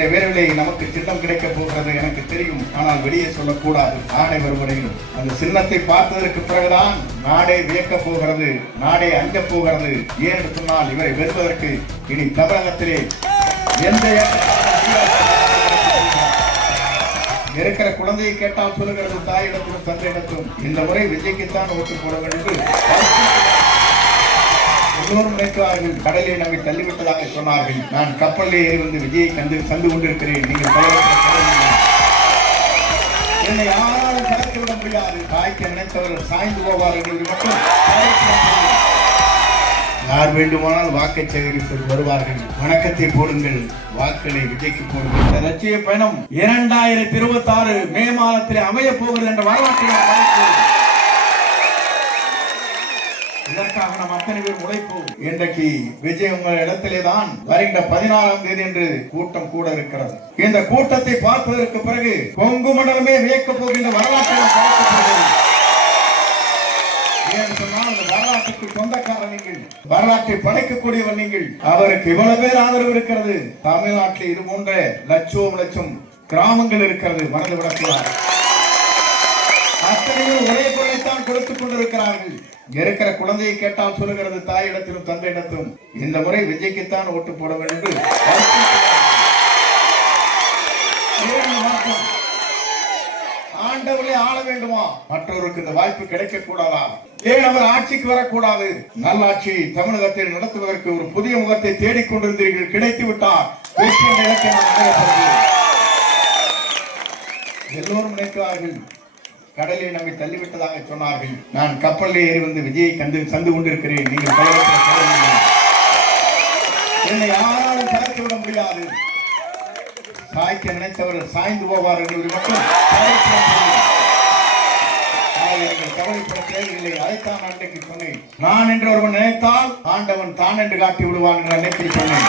நிறைவேறவில்லை. நமக்கு சின்னம் கிடைக்க போகிறது எனக்கு தெரியும், ஆனால் வெளியே சொல்லக்கூடாது. ஆணை வருவடையும் அந்த சின்னத்தை பார்த்ததற்கு பிறகுதான் நாடே வியக்க போகிறது, நாடே அஞ்ச போகிறது. ஏன் சொன்னால் இவரை வெறுப்பதற்கு இனி தமிழகத்திலே எந்த இருக்கிற குழந்தையை கேட்டால் சொல்லுகிறது தாயிடத்திலும் தந்தையிடத்திலும். இந்த முறை விஜய்க்குத்தான் ஓட்டு போட வேண்டும் எல்லோரும் நினைக்கிறார்கள். கடலை நம்மை தள்ளிவிட்டதாக சொன்னார்கள். நான் கப்பலில் ஏறி வந்து விஜயை சந்து கொண்டிருக்கிறேன். நீங்கள் என்னை யாராலும் கலக்க விட முடியாது. தாய்க்கு நினைத்தவர்கள் சாய்ந்து போவார்கள் என்று மட்டும் யார் வேண்டுமானால் வாக்கை சேகரித்து வருவார்கள். வணக்கத்தை போடுங்கள், வாக்களை விஜய்க்கு போடுங்கள். இந்த லட்சிய பயணம் 2026 மே மாதத்தில் அமைய போகிறது என்ற வரலாற்று இதற்காக நாம் அத்தனை பேர் உழைப்போம். இன்றைக்கு விஜய் உங்கள் இடத்திலே தான் வருகின்ற 16ஆம் தேதி என்று கூட்டம் கூட இருக்கிறது. இந்த கூட்டத்தை பார்ப்பதற்கு பிறகு கொங்கு மண்டலமே வியக்க போகின்ற வரலாற்றுக்கு சொந்தக்காரர் நீங்கள், வரலாற்றை படைக்கக்கூடியவர் நீங்கள். அவருக்கு இவ்வளவு பேர் ஆதரவு இருக்கிறது. தமிழ்நாட்டில் இது போன்ற லட்சம் கிராமங்கள் இருக்கிறது. மனது விடக்கூடாது. அத்தனையும் ஒரே பொருளைத்தான் கொடுத்துக் கொண்டிருக்கிறார்கள். இருக்கிற குழந்தையை கேட்டால் சொல்லுகிறது தாயிடத்திலும் தந்தையிடத்திலும். இந்த முறை விஜய்க்குத்தான் ஓட்டு போட வேண்டும். ஆண்டவர்களே ஆள வேண்டுமா? மற்றவருக்கு இந்த வாய்ப்பு கிடைக்க கூடாதா? ஏன் அவர் ஆட்சிக்கு வரக்கூடாது? நல்லாட்சி தமிழகத்தில் நடத்துவதற்கு ஒரு புதிய முகத்தை தேடிக்கொண்டிருந்தீர்கள், கிடைத்து விட்டார். எல்லோரும் நினைக்கிறார்கள் கடலை நம்மை தள்ளிவிட்டதாக சொன்னார்கள். நான் கப்பலில் ஏறி வந்து விஜயை சந்து கொண்டிருக்கிறேன். நீங்கள் என்னை யாராலும் கலக்க விட முடியாது. சாய்க்க நினைத்தவர்கள் சாய்ந்து போவார்கள் என்று மட்டும் கவலைப்பட தேவையில்லை. அதைத்தான் அன்றைக்கு சொன்னேன். நான் என்று ஒருவன் நினைத்தால் ஆண்டவன் தான் என்று காட்டி விடுவான் என்று அன்றைக்கு சொன்னேன்.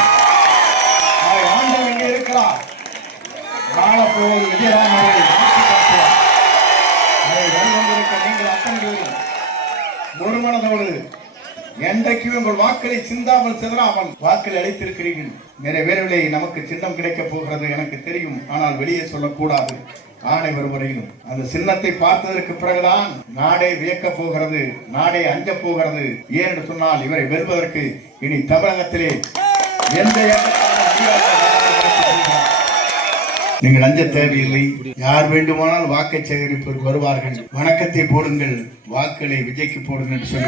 ஆண்டவன் எங்கே இருக்கிறார்? காலப்போது விஜயராமன் நீங்கள் அத்தனை ஒரு மனதோடு என்றைக்கும் உங்கள் வாக்களை சிந்தாமல் சிதறாமல் வாக்களை அளித்திருக்கிறீர்கள். நிறைவேறவில்லை. நமக்கு சின்னம் கிடைக்க போகிறது எனக்கு தெரியும், ஆனால் வெளியே சொல்லக்கூடாது. ஆணை வருவரையிலும் அந்த சின்னத்தை பார்த்ததற்கு பிறகுதான் நாடே வியக்க போகிறது, நாடே அஞ்ச போகிறது. ஏன் என்று சொன்னால் இவரை வெறுப்பதற்கு இனி தமிழகத்திலே எந்த நீங்கள் அஞ்ச தேவையில்லை. யார் வேண்டுமானால் வாக்கை சேகரிப்பதற்கு வருவார்கள். வணக்கத்தை போடுங்கள், வாக்களை விஜய்க்கு போடுங்கள் என்று சொல்லி